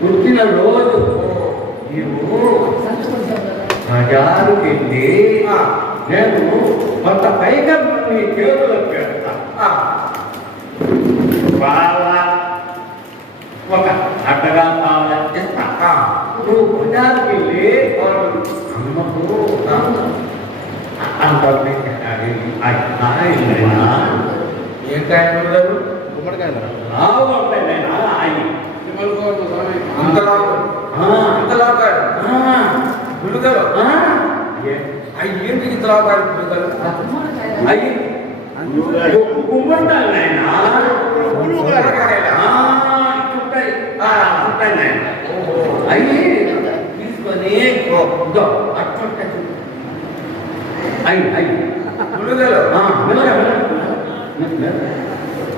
పుట్టినరోజు నీవు బజారుకి వెళ్ళి నేను కొంత పైగా నీ చేతులకు పెడతా. బాగా ఒక అడ్డగా కావాలి ఇస్తా. నువ్వు బజారుకి వెళ్ళి అమ్మకు అంత ఏంటి ఇంతలాగాడు అయ్యి గుమ్మంటాను నాయన అయ్యి తీసుకొని అయ్యి అయ్యి గులుగలు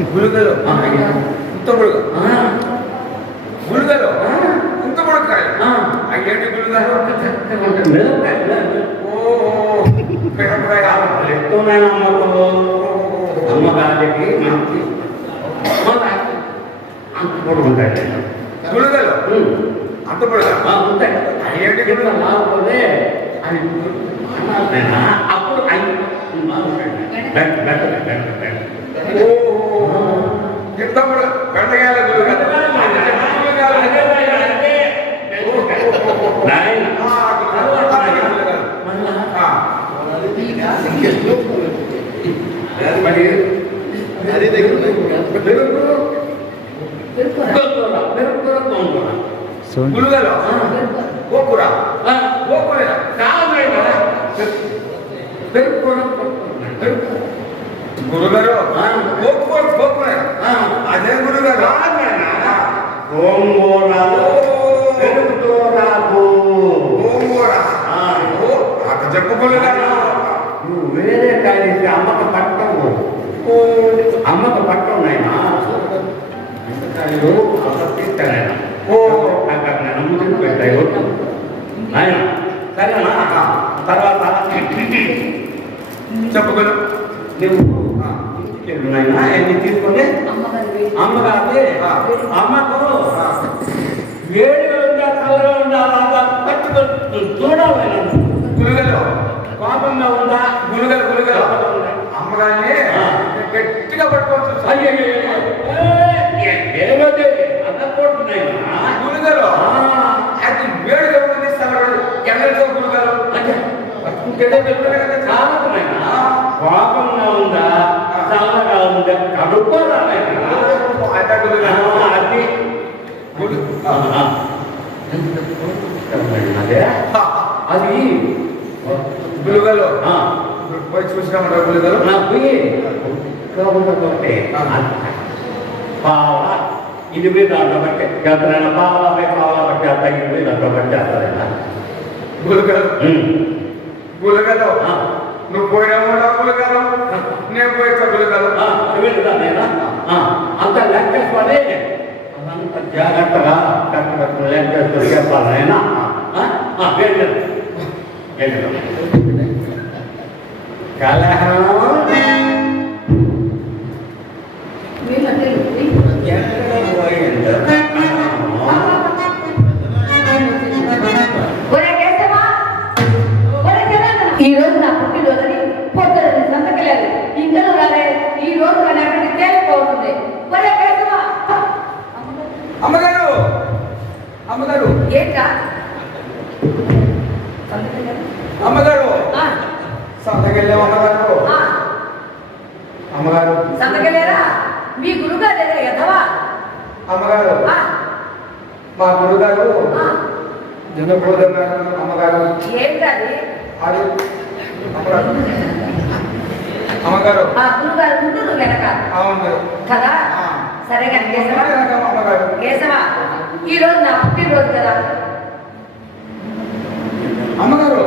గులుగలు ఇంత పొడుగు గులుగలు ఇంత పొడుగుకాయ ఏంటి గులుగలు అమ్మగారికి మంచి అంత పొడుగుంటాయి గులుగలు అంత పొడుగు ఉంటాయి ఏంటి లేకపోతే అది అప్పుడు ఎంత గంటగాల గులుగలు గోపుర గోపుర గురుగారు గోపుర అదే గురుగారు నువ్వు వేరే కానీ అమ్మక పట్టవు అమ్మక పట్టవు నాయన తీస్తానైనా నమ్ముకుని పెట్టాయి ఆయన సరేనా తర్వాత చెప్పగలరు నువ్వు నాయన ఎన్ని తీసుకొని అమ్మగారి అమ్మకు వేడిగా కలగా ఉండాలా పట్టుకొని చూడాలి గురుగారు కోపంగా ఉందా గురుగారు అమ్మగారిని గట్టిగా పట్టుకోవచ్చు అన్నపోతున్నాయి గురుగారు అది వేడిగా ఉంటుంది ఎండతో గురుగారు కోపంగా ఉందా చల్లగా ఉందా కడుక్కోరా అది అది గులుగలు పోయి చూసినామంటారు గులుగలు నా పోయి కాబట్టి పావ ఇది మీద దాంట్లో బట్టి ఎక్కడైనా పావపై పావ పట్టేస్తా ఇది మీద దాంట్లో పట్టేస్తారైనా గులుగలు గులుగలు నువ్వు పోయినా గులుగలు నేను పోయిన గులుగలు నేను అంత లెక్కేసుకొని అంత జాగ్రత్తగా కరెక్ట్ లెక్కేసుకొని చెప్పాలి అయినా కలహం ఈ రోజు నా పుట్టినరోజని పొద్దున సంతకెళ్ళాలి ఇంకా రాలే ఈ రోజు నా ఎక్కడికి తేలిపోతుంది అమ్మగారు అమ్మగారు ఏంటా అమ్మగారు సంతకెళ్ళాం అమ్మగారు అమ్మగారు సంతకెళ్ళారా మీ గురుగారు లేదా ఎదవా అమ్మగారు మా గురుగారు జనబోధన అమ్మగారు ఏంటది అది అమ్మగారు గురుగారు ముందు వెనక అవును కదా సరే కానీ అమ్మగారు కేశవా ఈ రోజు నా పుట్టినరోజు కదా అమ్మగారు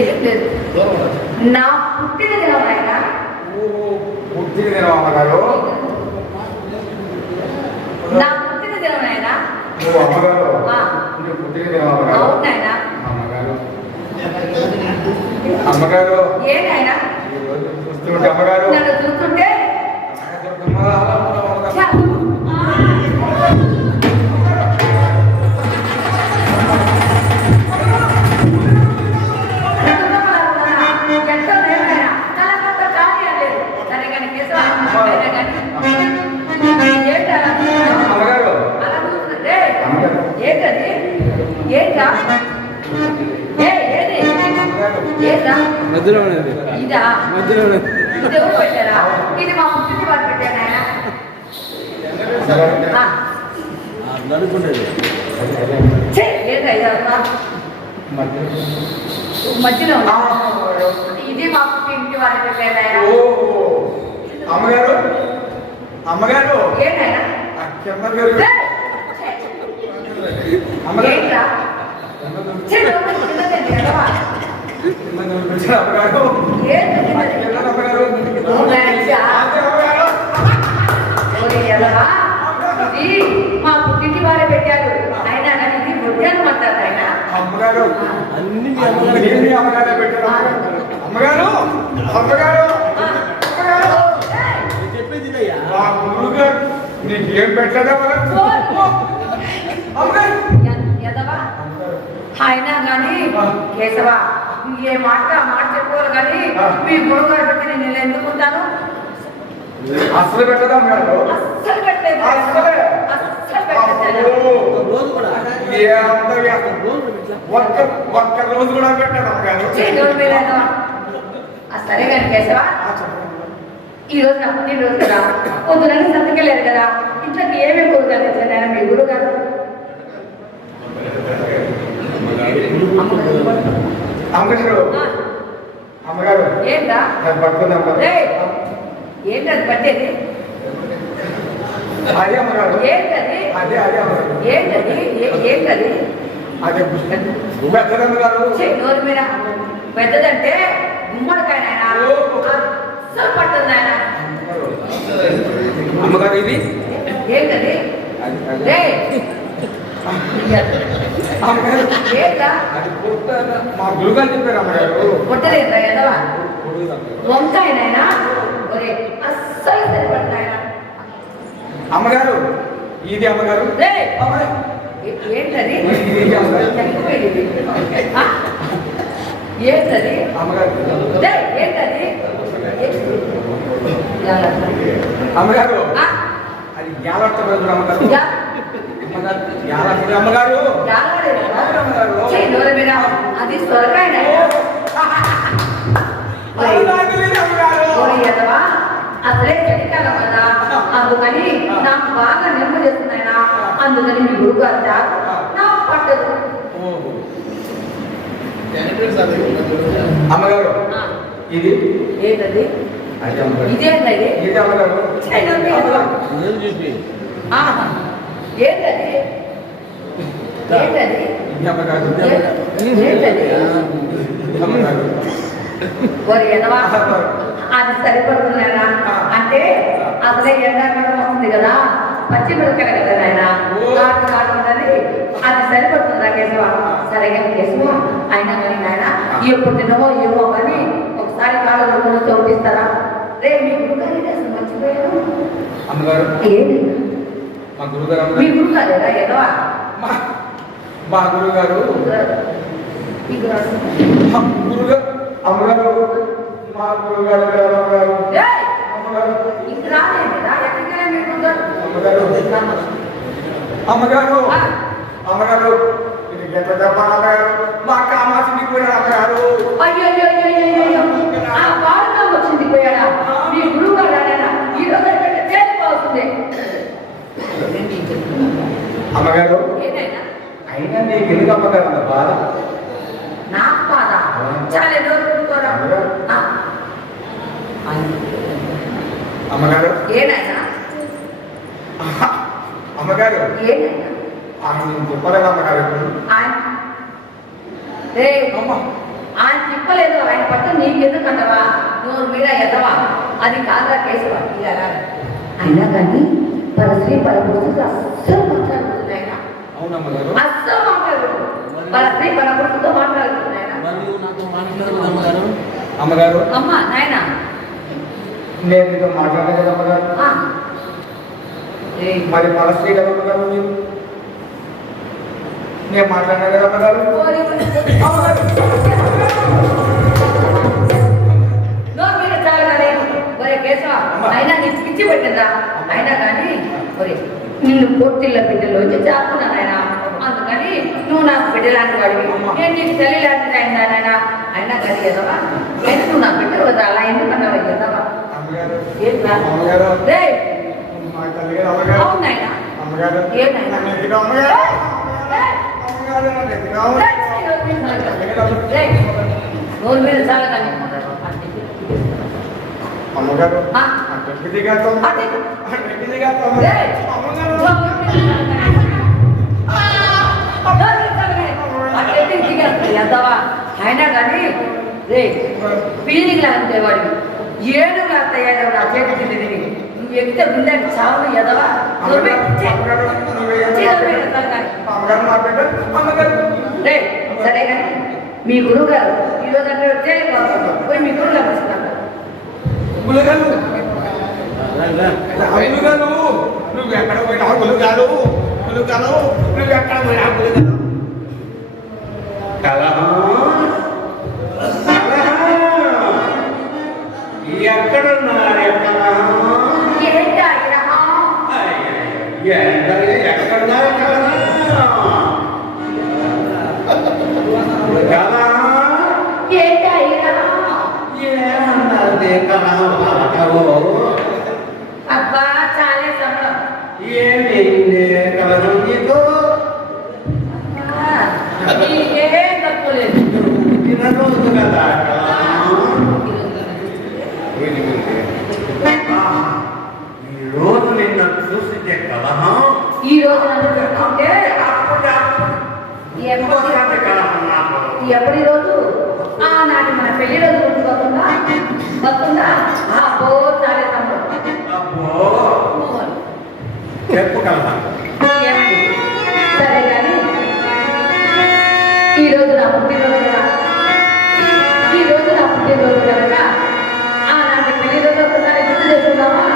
ఏం లేదు నా పుట్టిన దినం ఆయన పుట్టిన దినం అమ్మగారు నా పుట్టిన దినం ఆయన అమ్మగారు పుట్టిన దినం అమ్మగారు అవునాయన అమ్మగారు అమ్మగారు ఏంటైనా చూస్తుంటే అమ్మగారు మధ్యలో ఉన్నది ఇదా మధ్యలో ఉన్నది ఇది ఎవరు పెట్టారా? ఇది మా పుట్టింటి వాళ్ళు పెట్టారు నాయన. నడుకుండేది ఛే, ఏంటా ఇదంతా? మధ్యలో ఉందా? ఇది మా పుట్టింటి వాళ్ళు పెట్టారు నాయన. ఓహో అమ్మగారు అమ్మగారు ఏంటైనా చెమ్మగారు అమ్మగారు ఏంట్రా? ఛే, లోపలికి వెళ్ళదండి, ఎడవా. అమ్మగారు ఏంటి తిన్నది? అమ్మగారు అమ్మగారు. ఓరి ఎడవా. ఇది మా పుట్టింటి వాళ్ళే పెట్టారు. అయినా కానీ ఇది ముద్యాలు అంటారు ఆయన. అమ్మగారు అన్ని మీ అమ్మగారు అమ్మగారే పెట్టారు అమ్మగారు అమ్మగారు అమ్మగారు చెప్పేది ఇదయ్యా. మా గురువుగారు నీకేం పెట్టలేదా అమ్మగారు ఎదవా. అయినా కానీ కేశవ ఏ మాట ఆ మాట చెప్పుకోవాలి కానీ మీ గురువుగారు పెట్టి నేను ఎందుకుంటాను? అసలు పెట్టదా అమ్మగారు అస్సలు పెట్టలేదు. అస్సలే? అస్సలు పెట్టలేదు. ఒక రోజు కూడా ఒక్క రోజు కూడా పెట్టాను అమ్మగారు సరే కానీ కేశవ ఈ రోజు నా పుట్టినరోజు కదా, పొద్దున సంతకెళ్ళారు కదా, ఇంట్లోకి ఏమేమి కూరగాయలు తెచ్చారు మీ గురువు గారు? అమ్మగారు అమ్మగారు ఏంటా? పట్టుకుంది అమ్మగారు ఏంటది పట్టేది? అదే అమ్మగారు ఏంటది? అదే అదే అమ్మగారు ఏంటది? ఏంటది? అదే పెద్దదమ్మగారు నోరు మీద పెద్దదంటే గుమ్మడికాయ నాయన. అస్సలు పట్టదు నాయన. అమ్మగారు ఇది ఏంటది? అమ్మగారు ఏంటా? అది మా గురుగారు చెప్పారు అమ్మగారు పుట్టలేదా ఎదవా? వంకాయ నాయన. ఒరే అస్సలు సరిపడదు నాయన. అమ్మగారు ఇది అమ్మగారు అమ్మగారు ఏంటది? ఇది అమ్మగారు చనిపోయింది. ఏంటది? అమ్మగారు ఏంటది? అమ్మగారు అది యాలప్పుడు అమ్మగారు యాలప్పుడు అమ్మగారు నోరు మీద అది సొరకాయ నాయన. అసలే చలికాలం కదా, అందుకని నాకు బాగా నిల్వ చేస్తున్నాయన. అందుకని మీ గురువు గారు నాకు పట్టదు. అమ్మగారు ఇది ఏంటది? అది అమ్మగారు ఇదేంటది? ఇది అమ్మగారు నేను చూపి ఏంటది? ఏంటది? ఇది అమ్మగారు ఏంటది? అమ్మగారు ఒరి ఎదవా అది సరిపడుతున్నాయన. అంటే అసలే ఎండాకాలం వస్తుంది కదా, పచ్చిమిరకాయలు కదా నాయన, కాటు కాటు ఉందని అది సరిపడుతుందా కేశవ? సరిగా కేశవ అయినా కానీ నాయన ఎప్పుడు తినమో ఏమో కానీ ఒకసారి కాళ్ళు రెండు చోటిస్తారా? రే మీ గురుగారు అసలు మర్చిపోయారు. అమ్మగారు ఏంటి మా గురుగారు మీ అమ్మగారు గురుగారేనా ఎదవా? మా గురుగారు మీ గురుగారు గురుగారు అమ్మగారు మా గురుగారు అమ్మగారు అమ్మగారు ఇంక రాలేదు కదా, ఎక్కడికైనా మీ గురుగారు అమ్మగారు అమ్మగారు అమ్మగారు ఇది ఎంత చెప్పాలి అమ్మగారు మా కామాసింది పోయారు అమ్మగారు అయ్యో ఆ వాడుగా వచ్చింది పోయాడా? మీ గురువు గారు ఈ రోజు తేలిపోతుంది. అమ్మగారు ఏదైనా అయినా నీకు ఎందుకు అమ్మగారు అంత బాధ నా బాధ చాలా ఎదుర్కొంటుకోరా. అమ్మగారు ఏనైనా అమ్మగారు ఏనైనా ఆయన నేను చెప్పలేదు అమ్మగారు ఆయన అమ్మ ఆయన తిప్పలేదు. ఆయన పట్ల నీకెందుకు అంటవా? నోరు మీద ఎదవా? అది కాదురా కేశవ. ఇలా అయినా కానీ పరశ్రీ పరపురుషుడు అస్సలు మాట్లాడుతుంది ఆయన. అవునమ్మగారు అస్సలు మాట్లాడు. పరశ్రీ పరపురుషుతో మాట్లాడుతుంది ఆయన. మరియు నాతో మాట్లాడదు అమ్మగారు. అమ్మగారు అమ్మ నాయన నేను మీతో మాట్లాడలేదు కదా అమ్మగారు మరి పరశ్రీ కదా అమ్మగారు మీరు నేను మాట్లాడినా కదా అమ్మగారు అమ్మగారు నోరు మీద చాలు కానీ ఒరే కేశవ అయినా నీకు పిచ్చి పెట్టిందా? అయినా కానీ ఒరే నిన్ను కోర్తిళ్ళ బిడ్డలోంచి చాపుకున్నాను ఆయన. అందుకని నువ్వు నాకు బిడ్డ లాంటి వాడివి, నేను నీకు తల్లి లాంటిది అయిందా నాయన. అయినా కానీ ఎదవా అయితే నువ్వు నా బిడ్డ వద్దు అలా ఎందుకన్నావు ఎదవా అమ్మగారు ఏంట్రా అమ్మగారు రే మా తల్లి గారు అమ్మగారు అవునాయనా అమ్మగారు ఏంటైనా? నన్ను ఎత్తుకో అమ్మగారు అమ్మగారు నన్ను ఎత్తుకో నోరు మీద చాలా కానీ అమ్మగారు ఆ? అక్కడికి గారు అదే. అక్కడికి గారు రేయ్. అమ్మగారు ఎంతవా అయినా కానీ రే పీలింగ్ లాంటి వాడివి ఏడు తయారు నా చేతి తిరిగి నువ్వు ఎక్కితే గుండెకి చావు ఎదవా రే సరే కానీ మీ గురువు గారు ఈరోజు అంటే పోయి మీ గురువు గారు వస్తున్నారు నువ్వు ఎక్కడ పోయినా గులుగాలు గులుగాలు నువ్వు ఎక్కడ పోయినా గులుగాలు ఎక్కడున్నారు ఎక్కడున్నారు అబ్బా చాలే సమయం ఏమైంది కలహం నీకు నీకేం తప్పులేదు తినరోజు కదా ఈ రోజు నిన్న చూస్తే కలహం ఈ రోజు నన్ను చూస్తుంటే ఎప్పుడు ఈ రోజు నాటి మన పెళ్లి రోజు గుర్తుపోతుందా వస్తుందా అబ్బో చాలే తమ్ముడు చెప్పు కలహం ఏమండి? సరే కానీ ఈ రోజు నా పుట్టినరోజు కదా ఈ రోజు నా పుట్టినరోజు కనుక నాటి పెళ్లి రోజు ఒకసారి గుర్తు చేసుకుందామా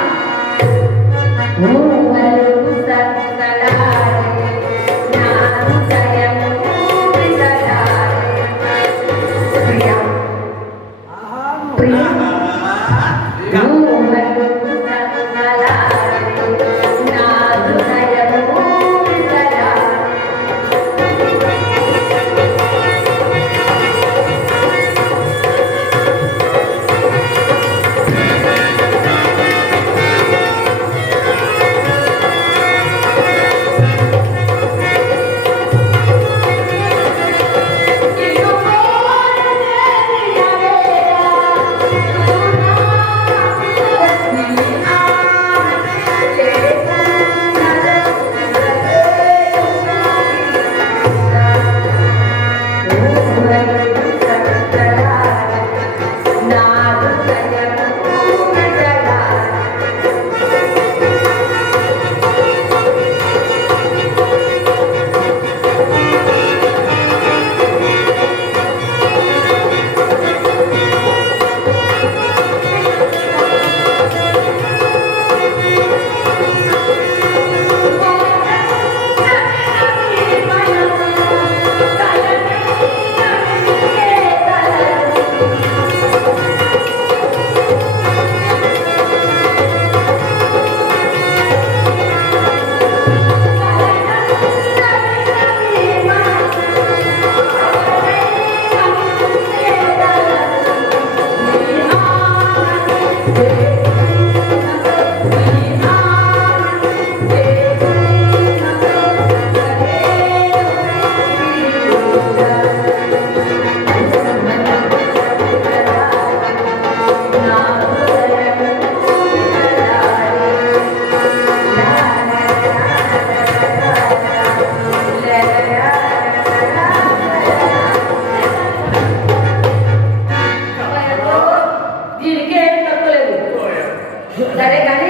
సరే కానీ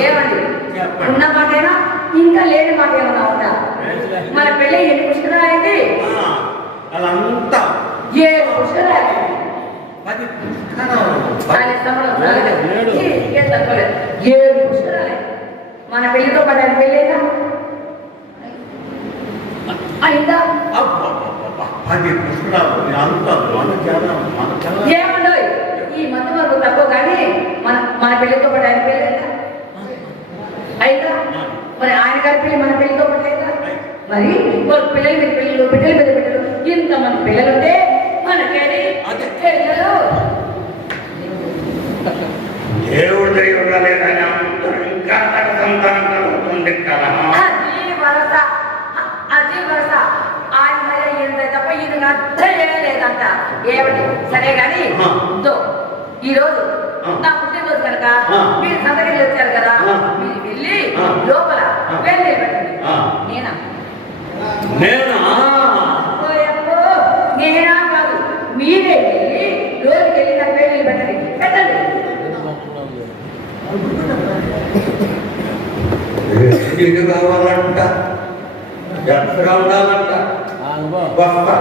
ఏమండి ఉన్న మాటేనా ఇంకా లేని మాట ఏమన్నా ఉందా మన పెళ్ళి ఎన్ని పుష్కరాలు అయింది అదంతా ఏ పుష్కరాలు ఏడు పుష్కరాలు మన పెళ్లితో పాటు ఆయన పెళ్ళేదా అయిందా ఏమన్నా ఈ మధ్య వరకు తక్కువ కానీ మన పెళ్లితో పాటు ఆయన పెళ్ళేదా అయిందా మరి ఆయన గారి పెళ్లి మన పెళ్లితో పాటు లేదా మరి పిల్లల మీద పిల్లలు ఇంతమంది పిల్లలుంటే మనకేది పిల్లలు దేవుడు దయ ఉండలేదని అందరూ ఇంకా తన సంతానం కలుగుతుంది కదా. అది వరస ఆయన మీద ఈయన తప్ప ఈయన అర్థం లేదంట. ఏమిటి సరే గాని ఈరోజు నా పుట్టినరోజు కనుక మీరు సంతకం చేస్తారు కదా, మీరు వెళ్ళి లోపల వెళ్ళి పెట్టండి. నేనా కాదు, మీరే వెళ్ళి రోజుకి వెళ్ళి నాకు వెళ్ళి పెట్టండి పెట్టండి. కావాలంట ఎక్కడ ఉండాలంట వస్తా